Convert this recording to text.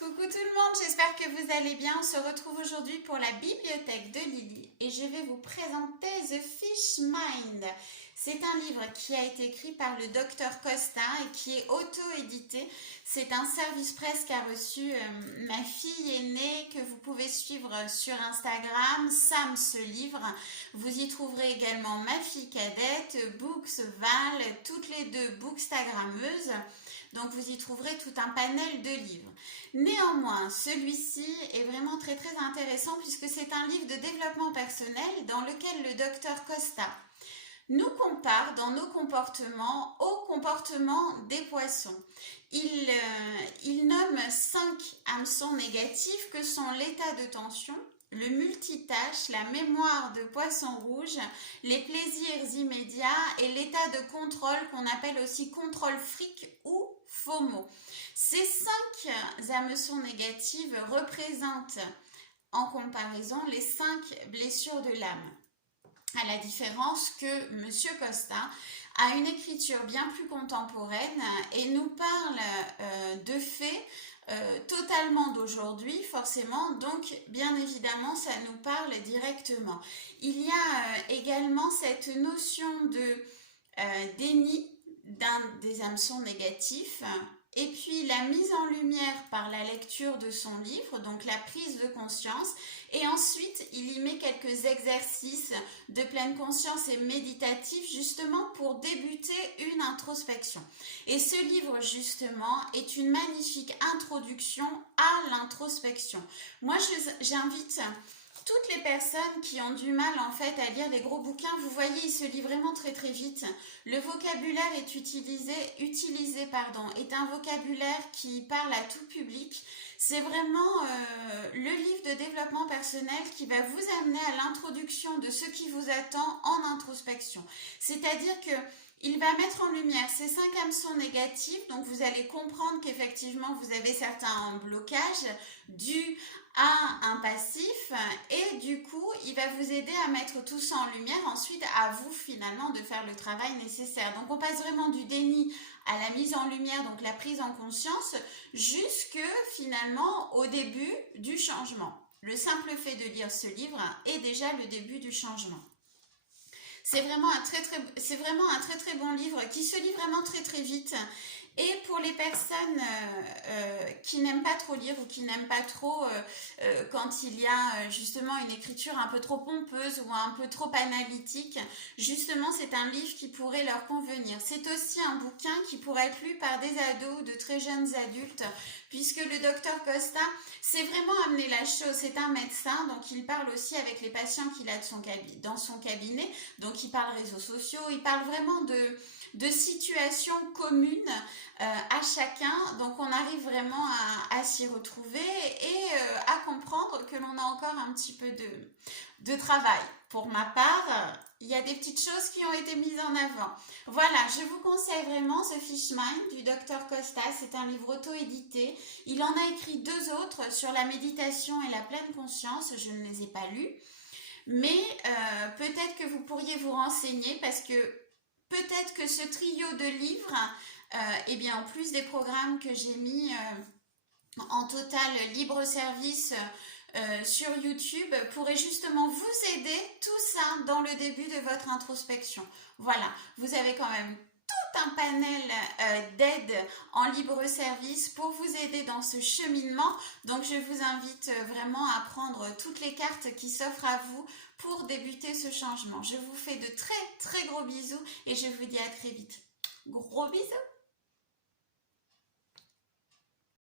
Coucou tout le monde, j'espère que vous allez bien. On se retrouve aujourd'hui pour la bibliothèque de Lily et je vais vous présenter The Fish Mind. C'est un livre qui a été écrit par le docteur Costa et qui est auto-édité. C'est un service presse qu'a reçu ma fille aînée que vous pouvez suivre sur Instagram, Sam ce livre. Vous y trouverez également ma fille cadette, Books, Val, toutes les deux bookstagrammeuses. Donc vous y trouverez tout un panel de livres. Néanmoins, celui-ci est vraiment très très intéressant puisque c'est un livre de développement personnel dans lequel le docteur Costa nous compare dans nos comportements au comportement des poissons. Il nomme 5 hameçons négatifs que sont l'état de tension, le multitâche, la mémoire de poisson rouge, les plaisirs immédiats et l'état de contrôle qu'on appelle aussi contrôle fric ou FOMO. Ces 5 hameçons négatives représentent en comparaison les 5 blessures de l'âme. À la différence que Monsieur Costa a une écriture bien plus contemporaine et nous parle de faits totalement d'aujourd'hui, forcément, donc bien évidemment ça nous parle directement. Il y a également cette notion de déni d'un des hameçons négatifs. Et puis la mise en lumière par la lecture de son livre, donc la prise de conscience. Et ensuite, il y met quelques exercices de pleine conscience et méditatifs justement pour débuter une introspection. Et ce livre justement est une magnifique introduction à l'introspection. Moi, j'invite toutes les personnes qui ont du mal en fait à lire les gros bouquins, vous voyez, il se lit vraiment très très vite. Le vocabulaire est est un vocabulaire qui parle à tout public. C'est vraiment le livre de développement personnel qui va vous amener à l'introduction de ce qui vous attend en introspection. C'est-à-dire que il va mettre en lumière ces 5 hameçons négatifs, donc vous allez comprendre qu'effectivement vous avez certains blocages dus à un passif et du coup il va vous aider à mettre tout ça en lumière, ensuite à vous finalement de faire le travail nécessaire. Donc on passe vraiment du déni à la mise en lumière, donc la prise en conscience, jusque finalement au début du changement. Le simple fait de lire ce livre est déjà le début du changement. C'est vraiment un très très bon livre qui se lit vraiment très très vite. Et pour les personnes qui n'aiment pas trop lire ou qui n'aiment pas trop quand il y a justement une écriture un peu trop pompeuse ou un peu trop analytique, justement c'est un livre qui pourrait leur convenir. C'est aussi un bouquin qui pourrait être lu par des ados ou de très jeunes adultes, puisque le docteur Costa s'est vraiment amené la chose. C'est un médecin, donc il parle aussi avec les patients qu'il a dans son cabinet. Donc il parle réseaux sociaux, il parle vraiment de situations communes à chacun, donc on arrive vraiment à s'y retrouver et à comprendre que l'on a encore un petit peu de travail. Pour ma part, il y a des petites choses qui ont été mises en avant. Voilà, je vous conseille vraiment The Fish Mind du Dr Costa, c'est un livre auto-édité. Il en a écrit 2 autres sur la méditation et la pleine conscience, je ne les ai pas lus. Mais peut-être que vous pourriez vous renseigner parce que peut-être que ce trio de livres, eh bien, en plus des programmes que j'ai mis en total libre service sur YouTube, pourrait justement vous aider tout ça dans le début de votre introspection. Voilà, vous avez quand même tout un panel d'aide en libre service pour vous aider dans ce cheminement. Donc je vous invite vraiment à prendre toutes les cartes qui s'offrent à vous pour débuter ce changement. Je vous fais de très très gros bisous et je vous dis à très vite. Gros bisous!